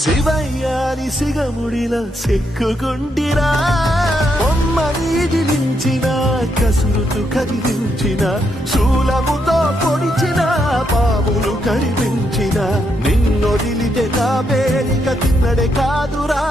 శివయ్యాని సిగముడిలా సెక్కుకుంటిరా బొమ్మని దిలించిన కసురుతు కదిలించిన శూలముతో పొడిచిన పాములు కనిపించిన నిన్నొదిలితే నా పేరిక తిన్నడే కాదురా